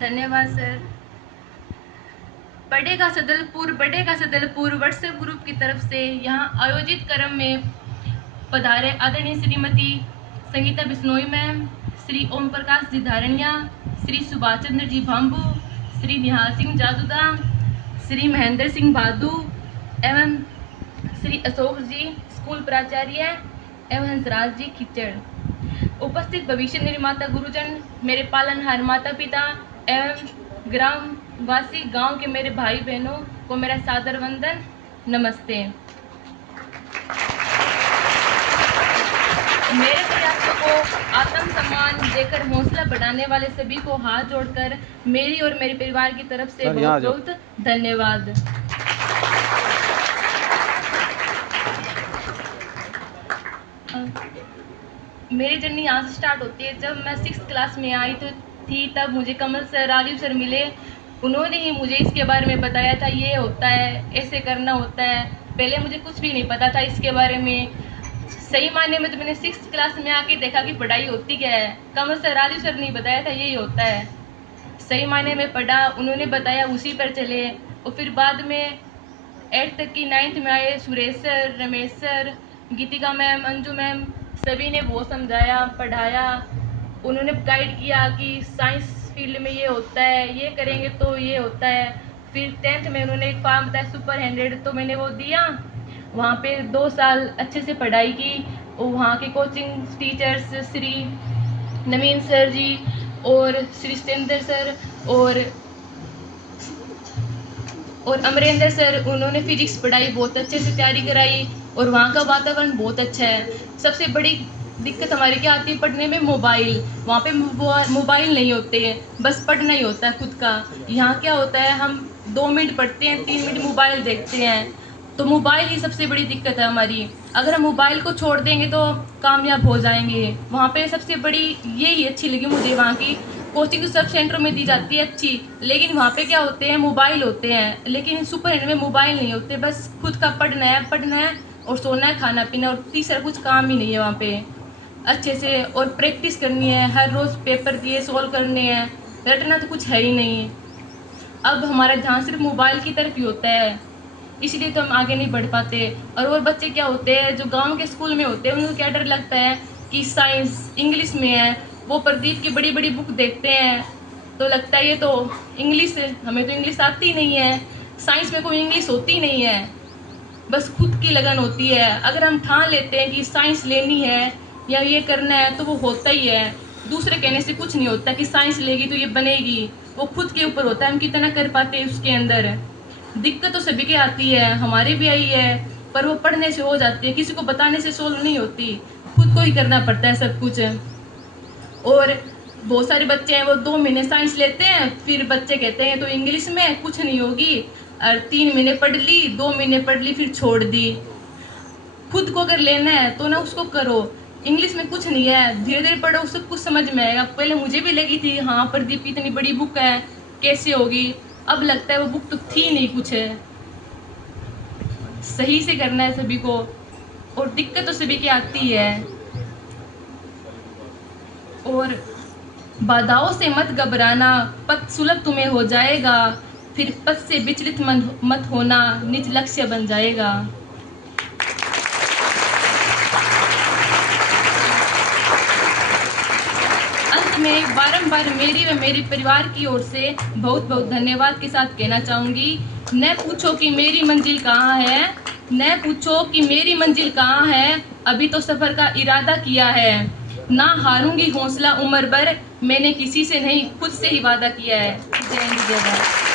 धन्यवाद सर। बढ़ेगा Sadalpur WhatsApp group की तरफ से यहाँ आयोजित कार्यक्रम में पधारे आदरणीय श्रीमती संगीता बिश्नोई मैम, श्री ओम प्रकाश जी धारणिया, श्री सुभाष चंद्र जी भांबू, श्री निहाल सिंह जादूदा, श्री महेंद्र सिंह भादू एवं श्री अशोक जी स्कूल प्राचार्य एवं हंसराज जी खिचड़, उपस्थित भविष्य निर्माता गुरुजन, मेरे पालनहार माता पिता एवं ग्रामवासी गांव के मेरे भाई बहनों को मेरा सादर वंदन, नमस्ते। मेरे प्रयासों को आत्मसम्मान देकर हौसला बढ़ाने वाले सभी को हाथ जोड़कर मेरी और मेरे परिवार की तरफ से बहुत बहुत धन्यवाद। मेरी जर्नी यहाँ से स्टार्ट होती है। जब मैं 6th क्लास में आई थी तब मुझे कमल सर, राजीव सर मिले। उन्होंने ही मुझे इसके बारे में बताया था, ये होता है, ऐसे करना होता है। पहले मुझे कुछ भी नहीं पता था इसके बारे में। सही मायने में तो मैंने 6th क्लास में आके देखा कि पढ़ाई होती क्या है। कमल सर, राजीव सर ने बताया था यही होता है। सही मायने में पढ़ा, उन्होंने बताया, उसी पर चले। और फिर बाद में 8th तक की 9th में आए सुरेश सर, रमेश सर, गीतिका मैम, अंजू मैम, सभी ने बहुत समझाया, पढ़ाया। उन्होंने गाइड किया कि साइंस फील्ड में ये होता है, ये करेंगे तो ये होता है। फिर 10th में उन्होंने एक फॉर्म बताया सुपर 100, तो मैंने वो दिया। वहाँ पे 2 साल अच्छे से पढ़ाई की। और वहाँ के कोचिंग टीचर्स श्री नवीन सर जी और श्री सतेंद्र सर और अमरेंद्र सर, उन्होंने फिजिक्स पढ़ाई, बहुत अच्छे से तैयारी कराई। और वहाँ का वातावरण बहुत अच्छा है। सबसे बड़ी दिक्कत हमारी क्या आती है पढ़ने में, मोबाइल। वहाँ पे मोबाइल नहीं होते हैं, बस पढ़ना ही होता है खुद का। यहाँ क्या होता है, हम 2 मिनट पढ़ते हैं, 3 मिनट मोबाइल देखते हैं। तो मोबाइल ही सबसे बड़ी दिक्कत है हमारी। अगर हम मोबाइल को छोड़ देंगे तो कामयाब हो जाएंगे। वहाँ पे सबसे बड़ी यही अच्छी लगी मुझे, वहाँ की कोचिंग सब सेंटर में दी जाती है अच्छी, लेकिन वहाँ पे क्या होते हैं, मोबाइल होते हैं। लेकिन सुपर हिंड में मोबाइल नहीं होते, बस खुद का पढ़ना है और सोना है, खाना पीना, और तीसरा कुछ काम ही नहीं है वहाँ पे अच्छे से। और प्रैक्टिस करनी है, हर रोज़ पेपर दिए सोल्व करने हैं, रटना तो कुछ है ही नहीं। अब हमारा ध्यान सिर्फ मोबाइल की तरफ ही होता है, इसलिए तो हम आगे नहीं बढ़ पाते। और बच्चे क्या होते हैं जो गांव के स्कूल में होते हैं, उनको क्या डर लगता है कि साइंस इंग्लिश में है। वो प्रदीप की बड़ी बड़ी बुक देखते हैं तो लगता है ये तो इंग्लिश है, हमें तो इंग्लिश आती नहीं है। साइंस में कोई इंग्लिश होती नहीं है, बस खुद की लगन होती है। अगर हम ठान लेते हैं कि साइंस लेनी है या ये करना है तो वो होता ही है। दूसरे कहने से कुछ नहीं होता कि साइंस लेगी तो ये बनेगी, वो खुद के ऊपर होता है हम कितना कर पाते हैं उसके अंदर। दिक्कत तो सभी की आती है, हमारे भी आई है, पर वो पढ़ने से हो जाती है, किसी को बताने से सोल्व नहीं होती, खुद को ही करना पड़ता है सब कुछ। और बहुत सारे बच्चे हैं वो 2 महीने साइंस लेते हैं, फिर बच्चे कहते हैं तो इंग्लिश में कुछ नहीं होगी, और 3 महीने पढ़ ली, 2 महीने पढ़ ली, फिर छोड़ दी। खुद को अगर लेना है तो ना उसको करो, इंग्लिश में कुछ नहीं है, धीरे धीरे पढ़ो, सब कुछ समझ में आएगा। पहले मुझे भी लगी थी हाँ प्रदीप की इतनी बड़ी बुक है कैसे होगी, अब लगता है वो बुक तो थी नहीं, कुछ है। सही से करना है सभी को, और दिक्कत तो सभी की आती है। और बाधाओं से मत घबराना, पथ सुलभ तुम्हें हो जाएगा, फिर पथ से विचलित मत होना, निज लक्ष्य बन जाएगा। अंत में बारंबार मेरी व मेरे परिवार की ओर से बहुत बहुत धन्यवाद के साथ कहना चाहूँगी। न पूछो कि मेरी मंजिल कहाँ है, न पूछो कि मेरी मंजिल कहाँ है, अभी तो सफ़र का इरादा किया है। ना हारूंगी हौसला उम्र भर, मैंने किसी से नहीं खुद से ही वादा किया है। जय हिंद जय भारत।